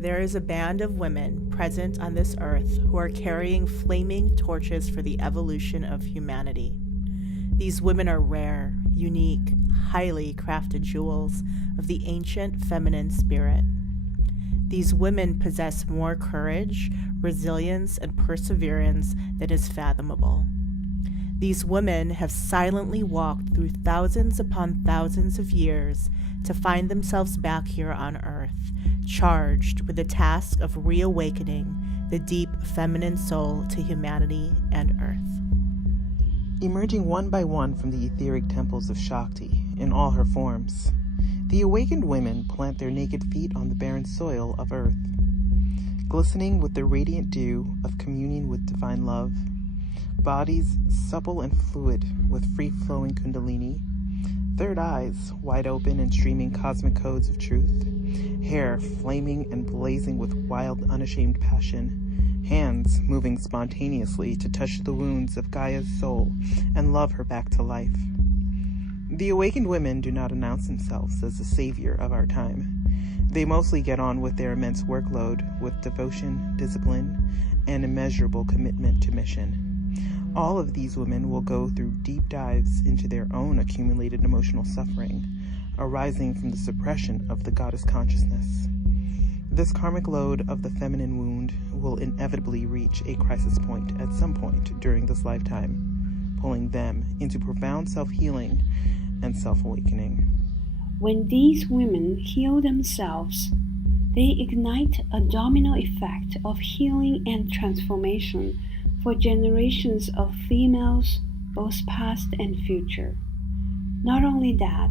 there is a band of women present on this earth who are carrying flaming torches for the evolution of humanity. These women are rare, unique, highly crafted jewels of the ancient feminine spirit. These women possess more courage, resilience, and perseverance than is fathomable. These women have silently walked through thousands upon thousands of years to find themselves back here on Earth, charged with the task of reawakening the deep feminine soul to humanity and Earth. Emerging one by one from the etheric temples of Shakti in all her forms, the awakened women plant their naked feet on the barren soil of Earth, glistening with the radiant dew of communion with divine love, bodies supple and fluid with free-flowing kundalini, third eyes wide open and streaming cosmic codes of truth, hair flaming and blazing with wild, unashamed passion, hands moving spontaneously to touch the wounds of Gaia's soul and love her back to life. The awakened women do not announce themselves as the savior of our time. They mostly get on with their immense workload with devotion, discipline, and immeasurable commitment to mission. All of these women will go through deep dives into their own accumulated emotional suffering, arising from the suppression of the goddess consciousness. This karmic load of the feminine wound will inevitably reach a crisis point at some point during this lifetime, pulling them into profound self-healing and self-awakening. When these women heal themselves, they ignite a domino effect of healing and transformation for generations of females, both past and future. Not only that,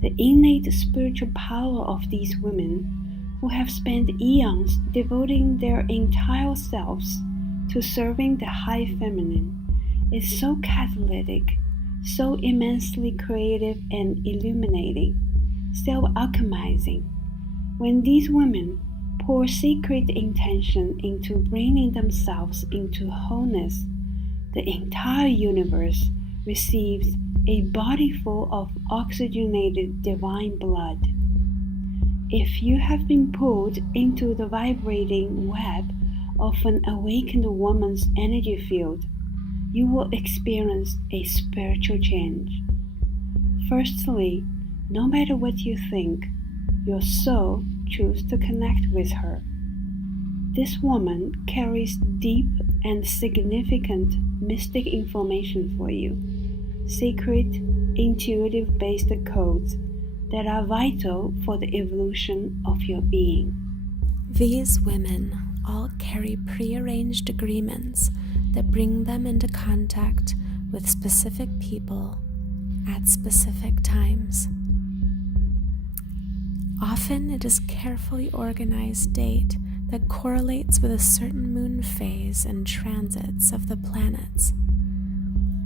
the innate spiritual power of these women, who have spent eons devoting their entire selves to serving the high feminine, is so catalytic, so immensely creative and illuminating, self-alchemizing. When these women pour secret intention into bringing themselves into wholeness, the entire universe receives a body full of oxygenated divine blood. If you have been pulled into the vibrating web of an awakened woman's energy field, you will experience a spiritual change. Firstly, no matter what you think, your soul chooses to connect with her. This woman carries deep and significant mystic information for you, secret, intuitive-based codes that are vital for the evolution of your being. These women all carry prearranged agreements that bring them into contact with specific people at specific times. Often it is carefully organized date that correlates with a certain moon phase and transits of the planets.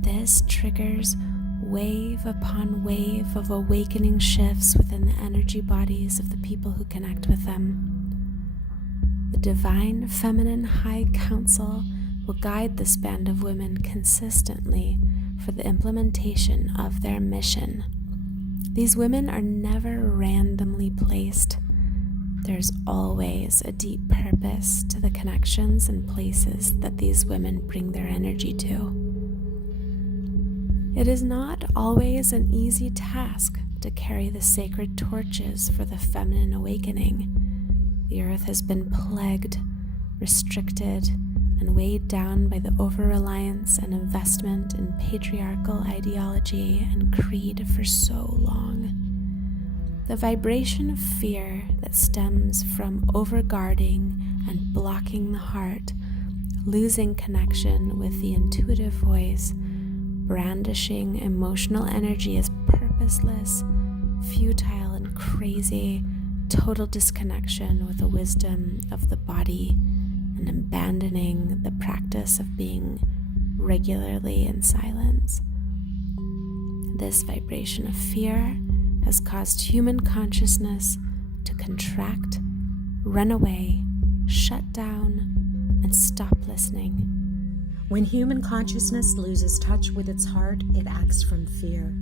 This triggers wave upon wave of awakening shifts within the energy bodies of the people who connect with them. The Divine Feminine High Council will guide this band of women consistently for the implementation of their mission. These women are never randomly placed. There's always a deep purpose to the connections and places that these women bring their energy to. It is not always an easy task to carry the sacred torches for the feminine awakening. The earth has been plagued, restricted, and weighed down by the over-reliance and investment in patriarchal ideology and creed for so long. The vibration of fear that stems from over-guarding and blocking the heart, losing connection with the intuitive voice, brandishing emotional energy as purposeless, futile, and crazy, total disconnection with the wisdom of the body, and abandoning the practice of being regularly in silence. This vibration of fear has caused human consciousness to contract, run away, shut down, and stop listening. When human consciousness loses touch with its heart, it acts from fear.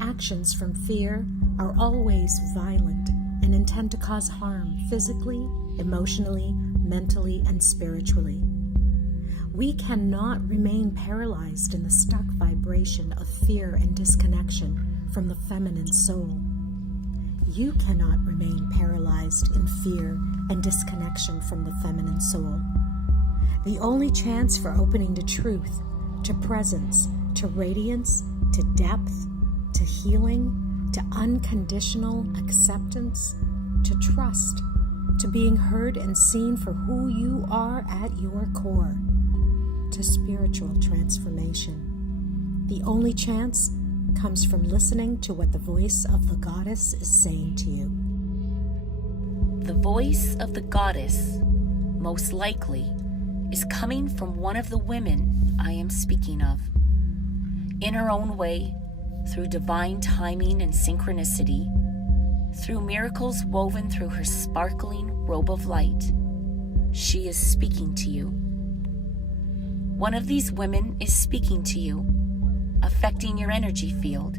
Actions from fear are always violent, and intend to cause harm physically, emotionally, mentally, and spiritually. We cannot remain paralyzed in the stuck vibration of fear and disconnection from the feminine soul. You cannot remain paralyzed in fear and disconnection from the feminine soul. The only chance for opening to truth, to presence, to radiance, to depth, to healing, to unconditional acceptance, to trust, to being heard and seen for who you are at your core, to spiritual transformation. The only chance comes from listening to what the voice of the goddess is saying to you. The voice of the goddess, most likely, is coming from one of the women I am speaking of. In her own way, through divine timing and synchronicity, through miracles woven through her sparkling robe of light, she is speaking to you. One of these women is speaking to you, affecting your energy field,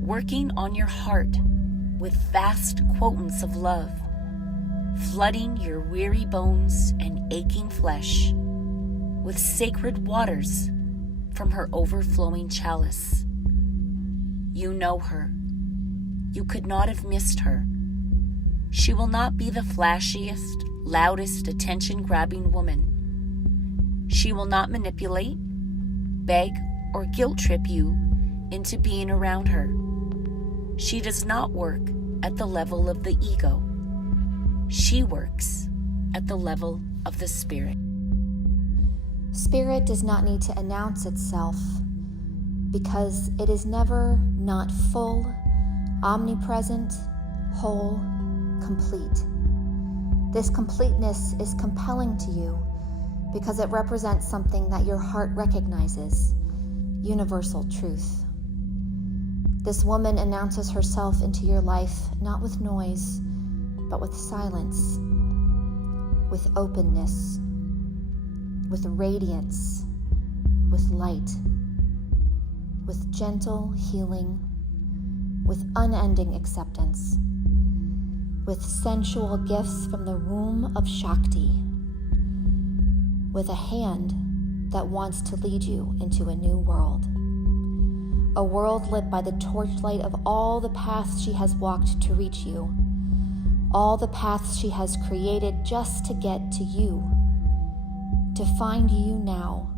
working on your heart with vast quotants of love, flooding your weary bones and aching flesh with sacred waters from her overflowing chalice. You know her. You could not have missed her. She will not be the flashiest, loudest, attention-grabbing woman. She will not manipulate, beg, or guilt-trip you into being around her. She does not work at the level of the ego. She works at the level of the spirit. Spirit does not need to announce itself because it is never not full, omnipresent, whole, complete. This completeness is compelling to you because it represents something that your heart recognizes, universal truth. This woman announces herself into your life not with noise, but with silence, with openness, with radiance, with light, with gentle healing, with unending acceptance, with sensual gifts from the womb of Shakti, with a hand that wants to lead you into a new world. A world lit by the torchlight of all the paths she has walked to reach you, all the paths she has created just to get to you, to find you now,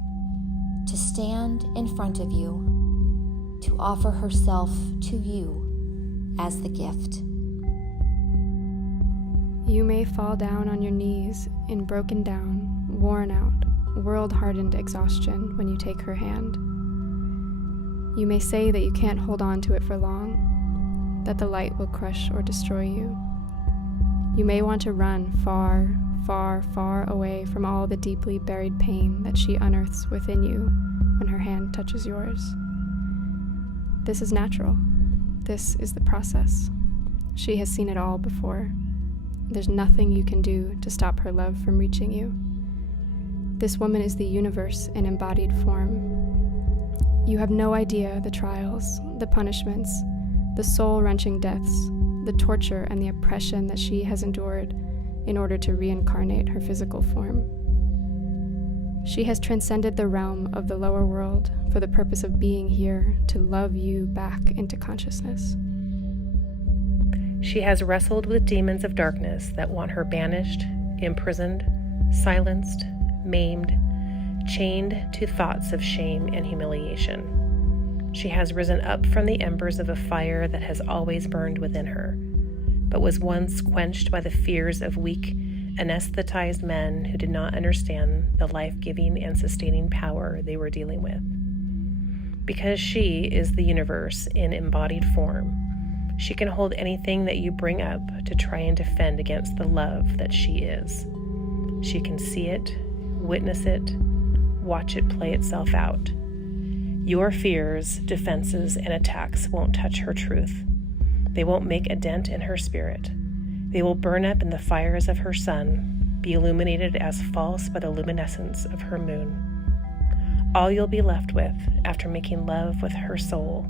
to stand in front of you, to offer herself to you as the gift. You may fall down on your knees in broken down, worn out, world-hardened exhaustion when you take her hand. You may say that you can't hold on to it for long, that the light will crush or destroy you. You may want to run far, far, far away from all the deeply buried pain that she unearths within you when her hand touches yours. This is natural. This is the process. She has seen it all before. There's nothing you can do to stop her love from reaching you. This woman is the universe in embodied form. You have no idea the trials, the punishments, the soul-wrenching deaths, the torture and the oppression that she has endured in order to reincarnate her physical form. She has transcended the realm of the lower world for the purpose of being here to love you back into consciousness. She has wrestled with demons of darkness that want her banished, imprisoned, silenced, maimed, chained to thoughts of shame and humiliation. She has risen up from the embers of a fire that has always burned within her, but was once quenched by the fears of weak, anesthetized men who did not understand the life-giving and sustaining power they were dealing with. Because she is the universe in embodied form, she can hold anything that you bring up to try and defend against the love that she is. She can see it, witness it, watch it play itself out. Your fears, defenses, and attacks won't touch her truth. They won't make a dent in her spirit. They will burn up in the fires of her sun, be illuminated as false by the luminescence of her moon. All you'll be left with after making love with her soul,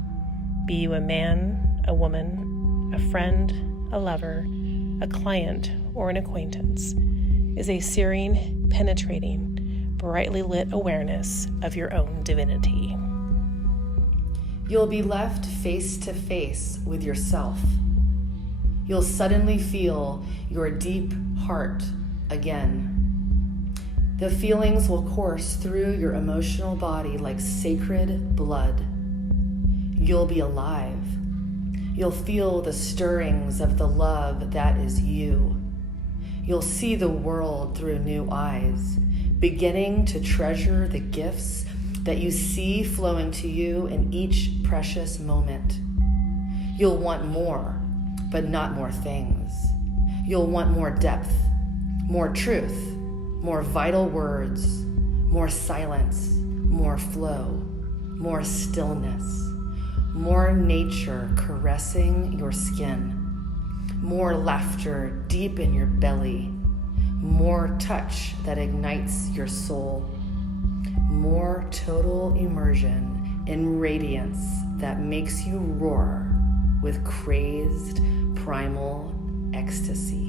be you a man, a woman, a friend, a lover, a client, or an acquaintance, is a searing, penetrating, brightly lit awareness of your own divinity. You'll be left face to face with yourself. You'll suddenly feel your deep heart again. The feelings will course through your emotional body like sacred blood. You'll be alive. You'll feel the stirrings of the love that is you. You'll see the world through new eyes, beginning to treasure the gifts that you see flowing to you in each precious moment. You'll want more, but not more things. You'll want more depth, more truth, more vital words, more silence, more flow, more stillness, more nature caressing your skin, more laughter deep in your belly, more touch that ignites your soul, more total immersion in radiance that makes you roar with crazed primal ecstasy.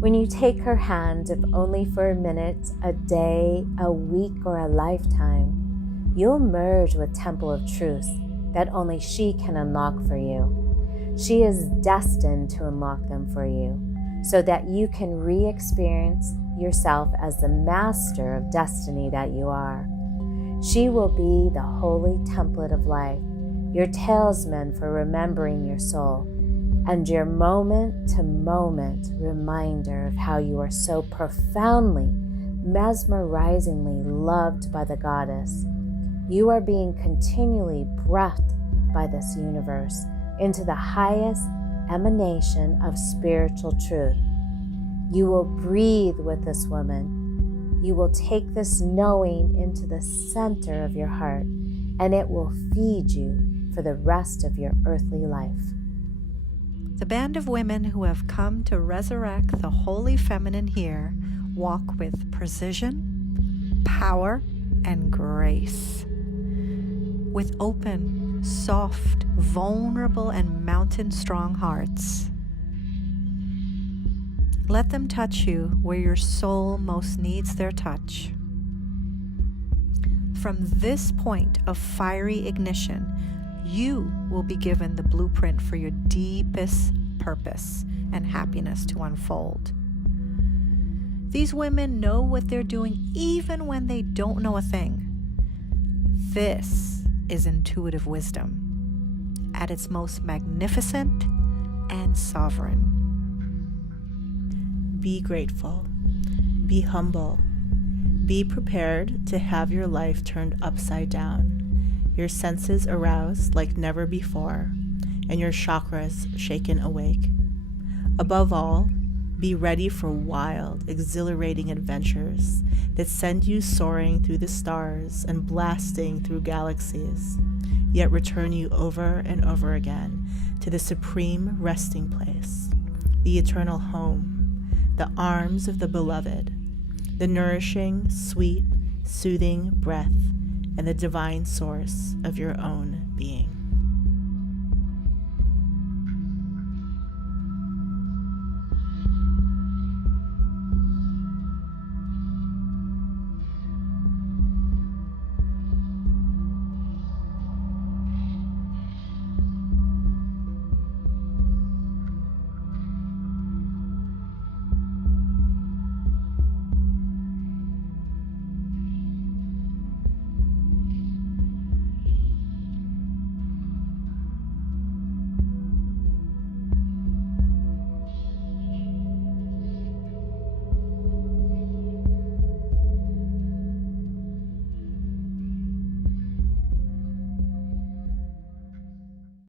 When you take her hand, if only for a minute, a day, a week, or a lifetime, you'll merge with Temple of Truth that only she can unlock for you. She is destined to unlock them for you so that you can re-experience yourself as the master of destiny that you are. She will be the holy template of life, your talisman for remembering your soul, and your moment-to-moment reminder of how you are so profoundly, mesmerizingly loved by the goddess. You are being continually breathed by this universe into the highest emanation of spiritual truth. You will breathe with this woman. You will take this knowing into the center of your heart, and it will feed you for the rest of your earthly life. The band of women who have come to resurrect the holy feminine here walk with precision, power, and grace. With open, soft, vulnerable, and mountain-strong hearts. Let them touch you where your soul most needs their touch. From this point of fiery ignition, you will be given the blueprint for your deepest purpose and happiness to unfold. These women know what they're doing even when they don't know a thing. This is intuitive wisdom at its most magnificent and sovereign. Be grateful. Be humble. Be prepared to have your life turned upside down, your senses aroused like never before, and your chakras shaken awake. Above all, be ready for wild, exhilarating adventures that send you soaring through the stars and blasting through galaxies, yet return you over and over again to the supreme resting place, the eternal home, the arms of the beloved, the nourishing, sweet, soothing breath, and the divine source of your own